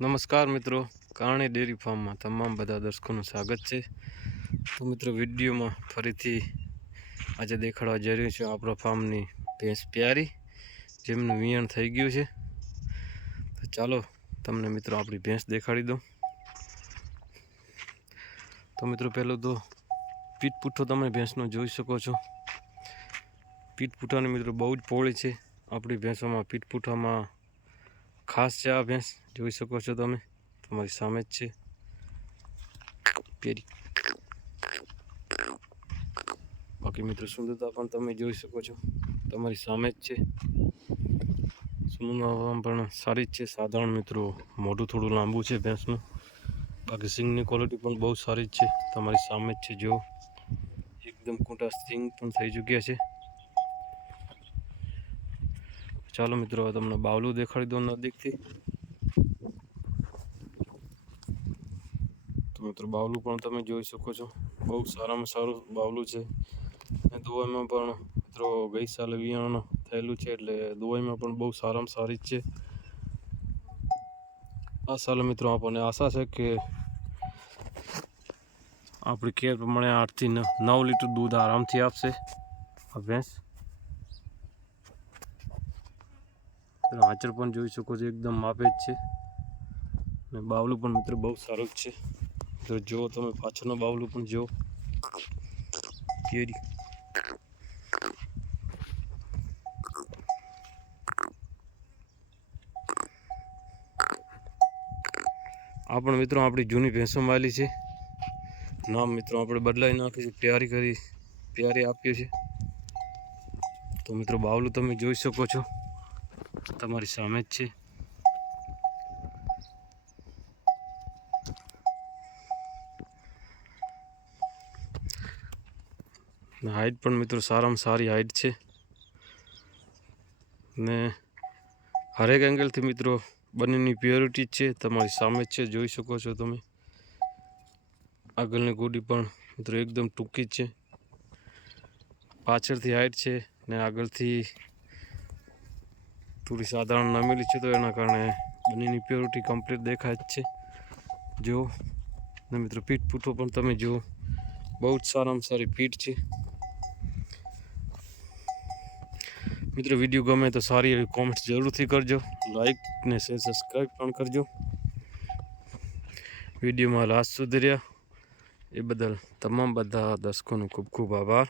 નમસ્કાર મિત્રો, કારણે ડેરી ફાર્મમાં તમામ બધા દર્શકોનું સ્વાગત છે. તો મિત્રો, વિડીયોમાં ફરીથી આજે દેખાડવા જઈ રહ્યું છે આપણા ફાર્મની ભેંસ પ્યારી, જેમનું વિયણ થઈ ગયું છે. તો ચાલો તમને મિત્રો આપણી ભેંસ દેખાડી દઉં. તો મિત્રો, પહેલું તો પીઠ તમે ભેંસનો જોઈ શકો છો. પીઠ મિત્રો બહુ જ પહોળી છે. આપણી ભેંસોમાં પીઠ પુઠ્ઠામાં ખાસ છે. આ ભેંસ જોઈ શકો છો તમે. તમારી સામે જ છે. બાકી મિત્રો, સુંદરતા પણ તમે જોઈ શકો છો. તમારી સામે જ છે. સુંદરતા પણ સારી જ છે. સાધારણ મિત્રો, મોઢું થોડું લાંબુ છે ભેંસનું. બાકી સિંગની ક્વોલિટી પણ બહુ સારી જ છે. તમારી સામે જ છે. જો. એકદમ કોટા સિંગ પણ થઈ ચૂક્યા છે. ચાલો મિત્રો તમને બાવલું દેખાડી દો નજીકથી. તો મિત્રો, બાવલું પણ તમે જોઈ શકો છો. બહુ સારામાં સારું બાવલું છે. અને દુવાઈમાં પણ મિત્રો, ગઈ સાલે વિયાણ થયેલું છે, એટલે દુવાઈમાં પણ બહુ સારામાં સારી જ છે. આ સાલે મિત્રો, આપણને આશા છે કે આપણી કેર પ્રમાણે આઠથી નવ લીટર દૂધ આરામથી આપશે. આ ભેંસ? તમે આંચળ પણ જોઈ શકો છો, એકદમ માપે જ છે. અને બાવલું પણ મિત્રો બહુ સારું છે. તો જુઓ તમે પાછળનું બાવલું પણ જુઓ. કેરી. આ પણ મિત્રો આપણી જૂની ભેંસો વાલી છે. નામ મિત્રો આપણે બદલાવી નાખીશું છે પ્યારી કરી પ્યારી આપ્યું છે તો મિત્રો બાવલું તમે જોઈ શકો છો. તમારી સામે જ છે. હાઈટ પણ મિત્રો સારામાં સારી હાઈટ છે. ને હરેક એંગલથી મિત્રો બંનેની પ્યોરિટી છે. તમારી સામે જ છે, જોઈ શકો છો તમે. આગળની ગોડી પણ મિત્રો એકદમ ટૂંકી છે. પાછળથી હાઈટ છે ને આગળથી થોડી સાધારણ નમેલી છે તો એના કારણે બંનેની પ્યોરિટી કમ્પ્લીટ દેખાય જ છે. જો, ને મિત્રો, પીઠ પૂઠો પણ તમે જુઓ, બહુ જ સારામાં સારી પીઠ છે. મિત્રો, વીડિયો ગમે તો સારી એવી કોમેન્ટ જરૂરથી કરજો. લાઈક ને શેર સબસ્ક્રાઈબ પણ કરજો. વિડીયોમાં લાસ્ટ સુધી રહ્યા. એ બદલ તમામ બધા દર્શકોનો ખૂબ ખૂબ આભાર.